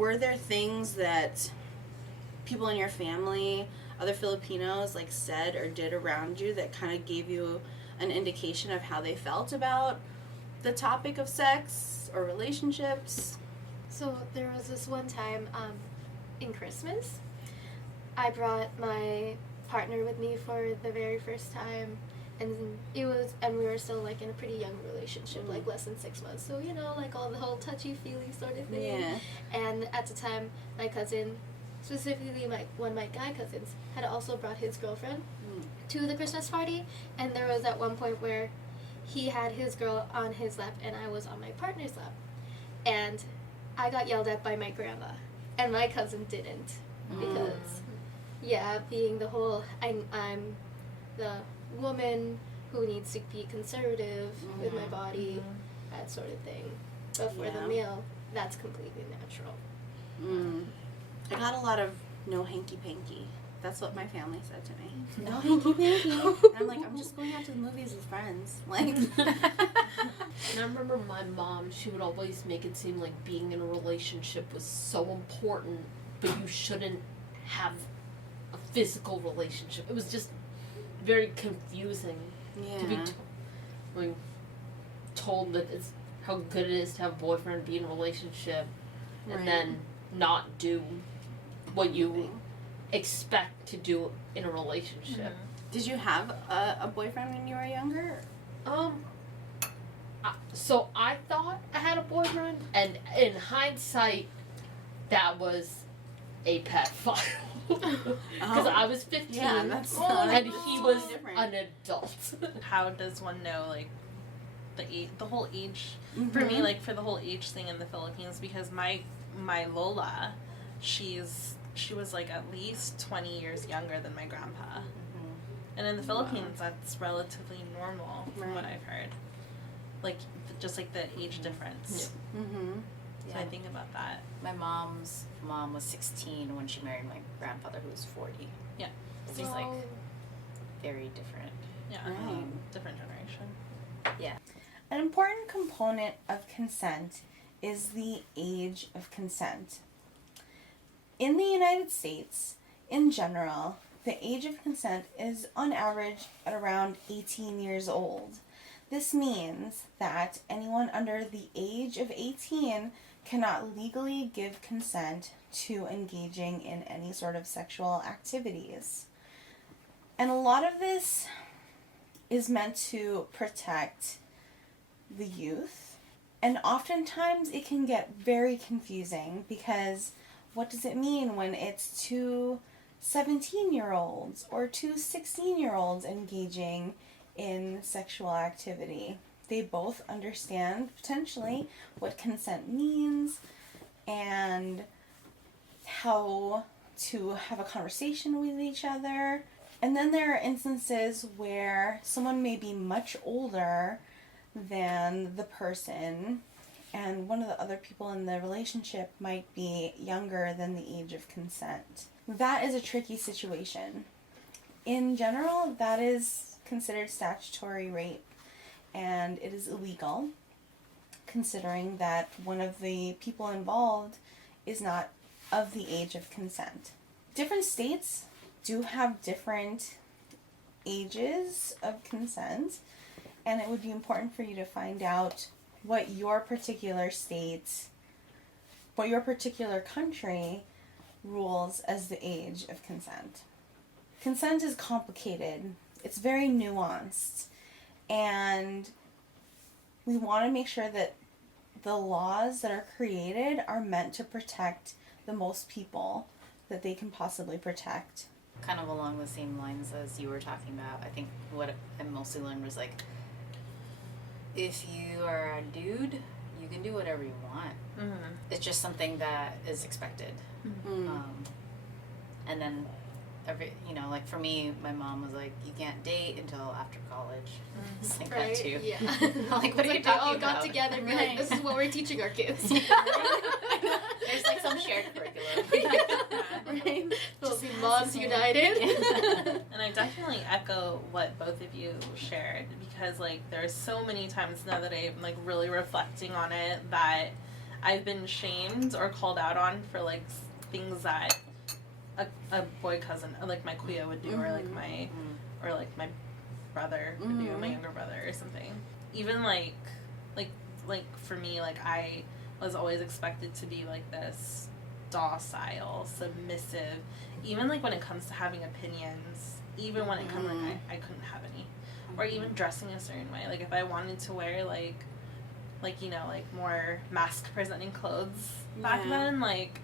were there things that people in your family, other Filipinos, like, said or did around you that kind of gave you an indication of how they felt about the topic of sex or relationships? So there was this one time in Christmas, I brought my partner with me for the very first time, and we were still like in a pretty young relationship, like less than 6 months. So, you know, like all the whole touchy-feely sort of thing. Yeah. And at the time, my cousin, specifically one of my guy cousins, had also brought his girlfriend to the Christmas party, and there was at one point where he had his girl on his lap and I was on my partner's lap, and I got yelled at by my grandma, and my cousin didn't, because being the whole I'm the woman who needs to be conservative with my body, that sort of thing. But for the male, that's completely natural. I got a lot of no hanky-panky. That's what my family said to me. No hanky-panky. And I'm like, I'm just going out to the movies with friends. Like, And I remember my mom, she would always make it seem like being in a relationship was so important, but you shouldn't have a physical relationship. It was just very confusing to be told that it's how good it is to have a boyfriend, be in a relationship, and then not do what you expect to do in a relationship. Did you have a boyfriend when you were younger? So I thought I had a boyfriend, and in hindsight, that was a pedophile. Because I was 15, and he was an adult. How does one know, like, the whole age? For me, like, for the whole age thing in the Philippines, because my Lola, she was like at least 20 years younger than my grandpa. And in the Philippines, that's relatively normal from what I've heard. Like, just like the age difference. So I think about that. My mom's mom was 16 when she married my grandfather, who was 40. Yeah. It's just like very different. Yeah. Different generation. Yeah. An important component of consent is the age of consent. In the United States, in general, the age of consent is on average at around 18 years old. This means that anyone under the age of 18 cannot legally give consent to engaging in any sort of sexual activities. And a lot of this is meant to protect the youth. And oftentimes it can get very confusing, because what does it mean when it's two 17-year-olds or two 16-year-olds engaging in sexual activity? They both understand potentially what consent means and how to have a conversation with each other. And then there are instances where someone may be much older than the person, and one of the other people in the relationship might be younger than the age of consent. That is a tricky situation. In general, that is considered statutory rape, and it is illegal, considering that one of the people involved is not of the age of consent. Different states do have different ages of consent, and it would be important for you to find out what your particular state, what your particular country rules as the age of consent. Consent is complicated. It's very nuanced, and we want to make sure that the laws that are created are meant to protect the most people that they can possibly protect. Kind of along the same lines as you were talking about, I think what I mostly learned was, like, if you are a dude, you can do whatever you want. It's just something that is expected. And then like for me, my mom was like, you can't date until after college. It's like that too. Yeah. Like, what are you talking about? They all got together and be like, this is what we're teaching our kids. There's like some shared curriculum. Right? We'll be Moms United. And I definitely echo what both of you shared, because like there's so many times now that I'm like really reflecting on it that I've been shamed or called out on for like things that a boy cousin, or like my kuya would do, or like my brother would do, my younger brother or something. Even like for me, like I was always expected to be like this docile, submissive, even like when it comes to having opinions, even when it comes like I couldn't have any, or even dressing a certain way. Like if I wanted to wear like you know, like more mask presenting clothes back then, like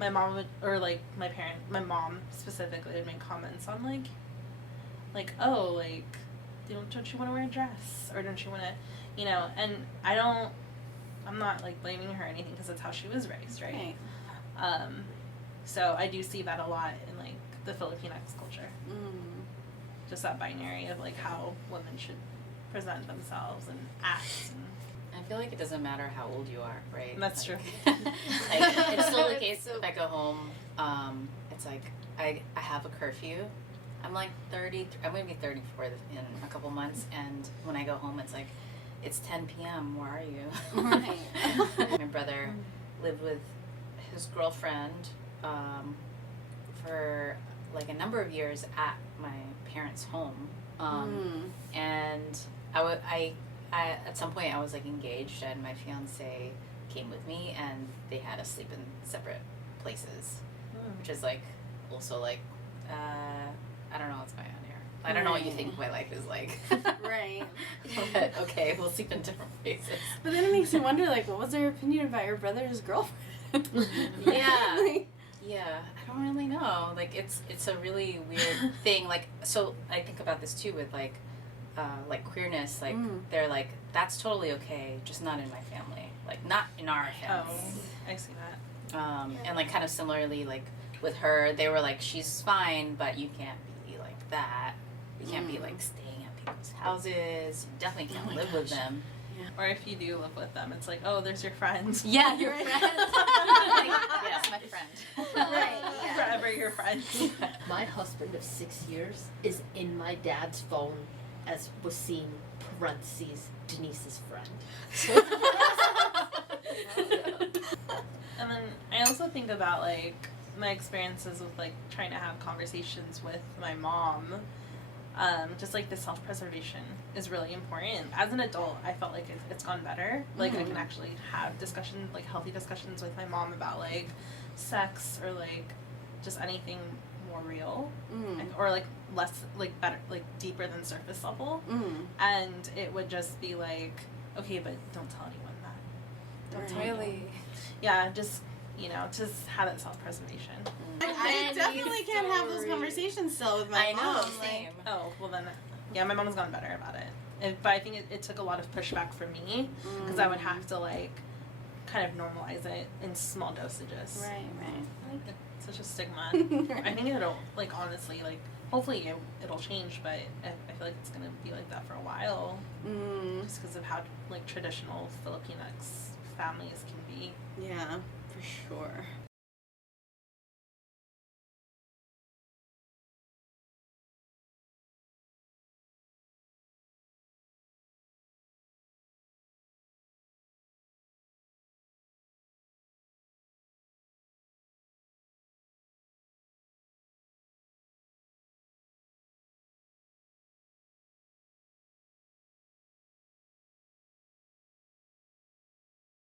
my mom would, or like my mom specifically would make comments on like oh, like don't you want to wear a dress, or don't you want to, you know, and I'm not like blaming her or anything, because that's how she was raised, right? So I do see that a lot in like the Filipinx culture. Just that binary of like how women should present themselves and act. And I feel like it doesn't matter how old you are, right? That's true. Like, it's still the case if I go home, it's like I have a curfew. I'm like 30, I'm going to be 34 in a couple months, and when I go home, it's like, it's 10 p.m., where are you? Right. My brother lived with his girlfriend for like a number of years at my parents' home. And I at some point I was like engaged, and my fiance came with me, and they had us sleep in separate places, which is like also like I don't know what's going on here. I don't know what you think my life is like. Right. But okay, we'll sleep in different places. But then it makes me wonder, like, what was their opinion about your brother's girlfriend? Yeah. Like, yeah, I don't really know. Like, it's a really weird thing. Like, so I think about this too with like queerness. Like, they're like, that's totally okay, just not in my family. Like, not in our family. oh, I see that. And like kind of similarly, like with her, they were like, she's fine, but you can't be like that. You can't be like staying at people's houses. You definitely can't live with them. Or if you do live with them, it's like, oh, there's your friend. Yeah, your friend. Like, yes, my friend. right, yeah. Forever your friend. My husband of 6 years is in my dad's phone as was seen parentheses Denise's friend. And then I also think about like my experiences with like trying to have conversations with my mom. Just like the self-preservation is really important. As an adult, I felt like it's gone better. Like I can actually have discussions, like healthy discussions with my mom about like sex, or like just anything more real, or like less, like better, like deeper than surface level. And it would just be like, okay, but don't tell anyone that. Don't tell anyone. Yeah, just, you know, just have that self-preservation. I definitely can't have those conversations still with my mom. I know, Like, same. Oh, well then, yeah, my mom's gotten better about it. But I think it took a lot of pushback for me, because I would have to like kind of normalize it in small dosages. Right. Like, it's such a stigma. I think it'll, like, honestly, like, hopefully it'll change, but I feel like it's gonna be like that for a while, just because of how like traditional Filipinx families can be. Yeah, for sure.